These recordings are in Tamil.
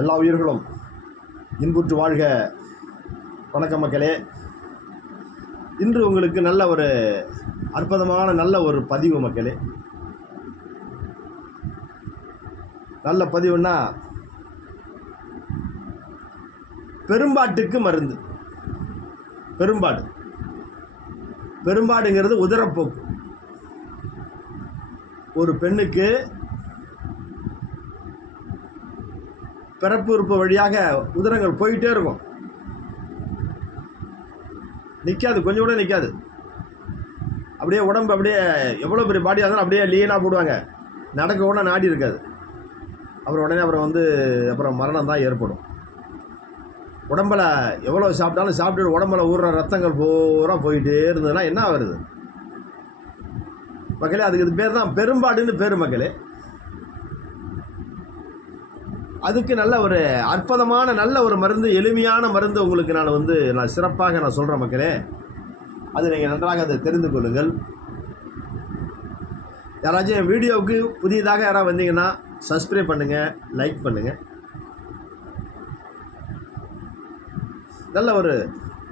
எல்லா உயிர்களும் இன்புற்று வாழ்க. வணக்கம் மக்களே. இன்று உங்களுக்கு நல்ல ஒரு அற்புதமான நல்ல ஒரு பதிவு மக்களே. நல்ல பதிவுன்னா பெரும்பாட்டுக்கு மருந்து. பெரும்பாடுங்கிறது உதரப்போக்கு. ஒரு பெண்ணுக்கு பிறப்பு உறுப்பு வழியாக உதிரங்கள் போயிட்டே இருக்கும், நிற்காது, கொஞ்சம் கூட நிற்காது. அப்படியே உடம்பு அப்படியே எவ்வளோ பெரிய பாடியாக இருந்தாலும் அப்படியே லீனாக போடுவாங்க, நடக்க கூட நாடி இருக்காது. அப்புறம் மரணம் தான் ஏற்படும். உடம்பில் எவ்வளோ சாப்பிட்டாலும் சாப்பிட்டு உடம்பில் ஊறுற ரத்தங்கள் பூரா போயிட்டே இருந்ததுன்னா என்ன வருது மக்களே? அதுக்கு இது பேர் தான் பெரும்பாடுன்னு பேர் மக்களே. அதுக்கு நல்ல ஒரு அற்புதமான நல்ல ஒரு மருந்து, எளிமையான மருந்து உங்களுக்கு நான் சிறப்பாக சொல்கிறேன் மக்களே. அது நீங்கள் நன்றாக அதை தெரிந்து கொள்ளுங்கள். யாராச்சும் என் வீடியோவுக்கு புதியதாக யாராவது வந்தீங்கன்னா சப்ஸ்கிரைப் பண்ணுங்கள், லைக் பண்ணுங்கள்.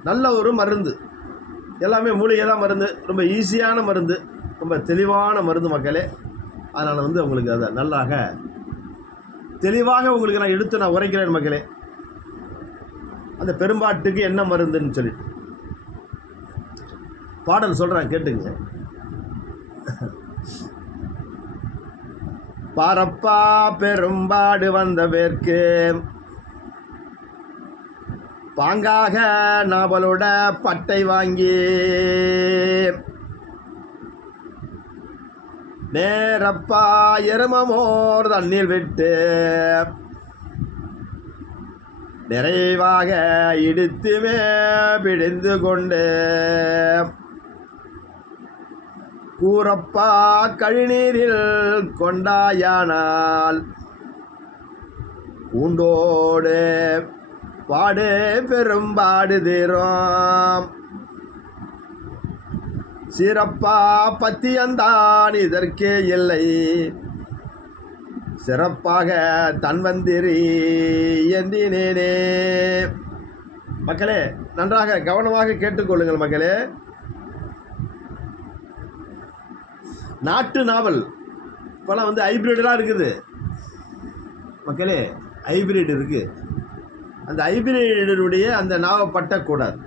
நல்ல ஒரு மருந்து, எல்லாமே மூலிகை தான் மருந்து, ரொம்ப ஈஸியான மருந்து, ரொம்ப தெளிவான மருந்து மக்களே. அதனால் உங்களுக்கு அதை நல்லாக தெளிவாக உங்களுக்கு நான் உரைக்கிறேன் மக்களே. அந்த பெரும்பாட்டுக்கு என்ன மருந்துன்னு சொல்லிட்டு பாடல் சொல்கிறேன், கேட்டுங்க. பாரப்பா பெரும்பாடு வந்த பேர்க்கு பாங்காக நாவலோட பட்டை வாங்கி நேரப்பா எருமமோர் தண்ணீர் விட்டு நிறைவாக இடித்துமே பிடிந்து கொண்டு கூறப்பா கழிநீரில் கொண்டாயானால் பூண்டோடு பாடு பெரும்பாடு தீரும். சிறப்பா பத்தியந்தான் இதற்கே இல்லை, சிறப்பாக தன்வந்திரி எந்தினேனே. மக்களே, நன்றாக கவனமாக கேட்டுக்கொள்ளுங்கள் மக்களே. நாட்டு நாவல் இப்போலாம் ஹைபிரிடெலாம் இருக்குது மக்களே, ஹைபிரிட் இருக்குது. அந்த ஹைபிரிடுடைய அந்த நாவை பட்டக்கூடாது.